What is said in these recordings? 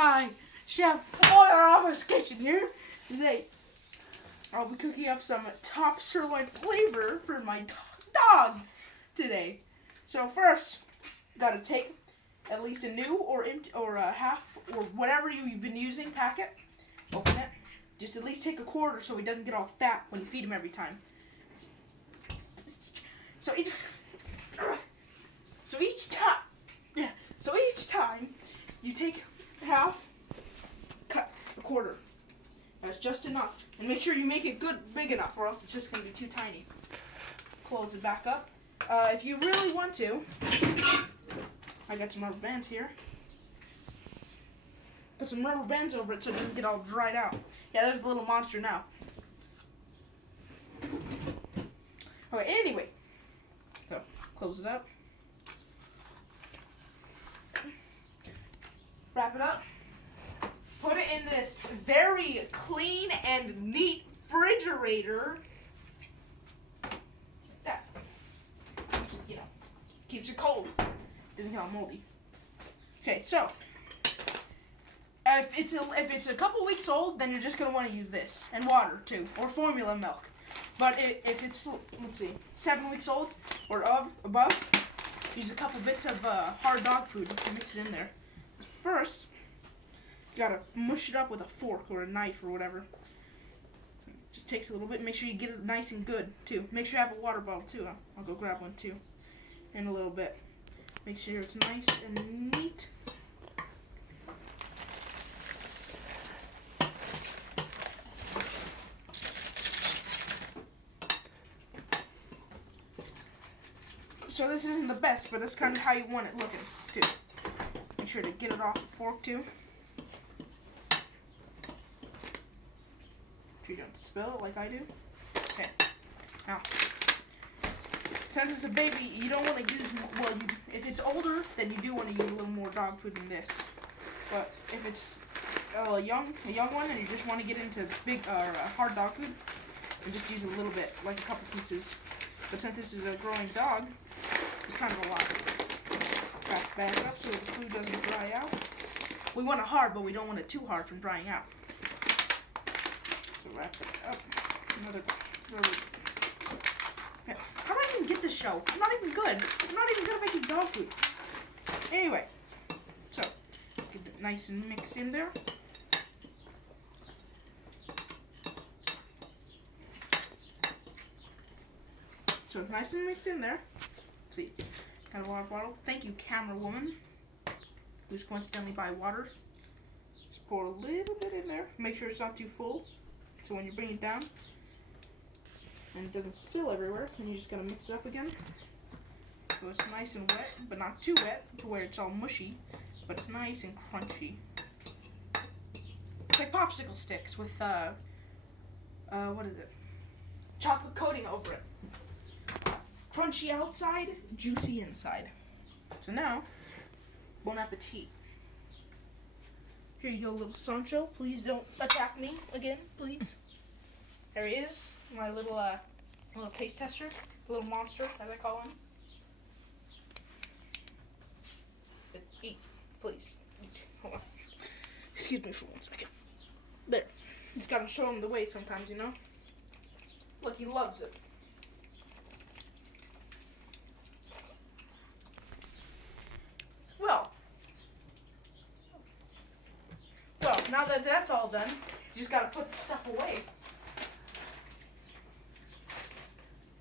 Hi, Chef Boyarama's Kitchen here. Today, I'll be cooking up some top sirloin flavor for my dog today. So first, gotta take at least a new or empty or a half or whatever you've been using packet. Open it. Just at least take a quarter so he doesn't get all fat when you feed him every time. So each time you take half, cut a quarter. That's just enough. And make sure you make it big enough or else it's just going to be too tiny. Close it back up. If you really want to, I got some rubber bands here. Put some rubber bands over it so it doesn't get all dried out. Yeah, there's the little monster now. Okay, anyway. So, close it up. Wrap it up. Put it in this very clean and neat refrigerator. That just, keeps it cold. Doesn't get all moldy. Okay, so if it's a couple weeks old, then you're just gonna want to use this and water too, or formula milk. But if it's, let's see, 7 weeks old or above, use a couple bits of hard dog food to mix it in there. First, you gotta mush it up with a fork or a knife or whatever. Just takes a little bit. Make sure you get it nice and good too. Make sure you have a water bottle too. I'll go grab one too in a little bit. Make sure it's nice and neat. So this isn't the best, but that's kind of how you want it looking too. Make sure to get it off the fork too. Make sure you don't spill it like I do. Okay. Now, since it's a baby, you don't want to use, if it's older, then you do want to use a little more dog food than this. But if it's a young one and you just want to get into big hard dog food, then just use a little bit, like a couple pieces. But since this is a growing dog, it's kind of a lot. Wrap back up so the food doesn't dry out. We want it hard, but we don't want it too hard from drying out. So wrap it up. Another. Okay. How do I even get this show? I'm not even good. I'm not even good at making dog food. Anyway, so get it nice and mixed in there. So it's nice and mixed in there. See, got a water bottle. Thank you, camera woman, who's coincidentally by water. Just pour a little bit in there. Make sure it's not too full. So when you bring it down, and it doesn't spill everywhere, then you're just gonna mix it up again. So it's nice and wet, but not too wet to where it's all mushy, but it's nice and crunchy. It's like popsicle sticks with what is it? Chocolate coating over it. Crunchy outside, juicy inside. So now, bon appetit. Here you go, little Sancho. Please don't attack me again, please. There he is, my little taste tester, little monster, as I call him. Eat, please. Eat. Hold on. Excuse me for 1 second. There. Just gotta show him the way sometimes, you know? Look, he loves it. Well, now that that's all done, you just gotta put the stuff away.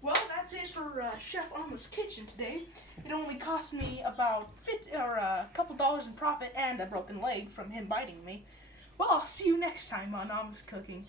Well, that's it for Chef Alma's Kitchen today. It only cost me about a couple dollars in profit and a broken leg from him biting me. Well, I'll see you next time on Alma's Cooking.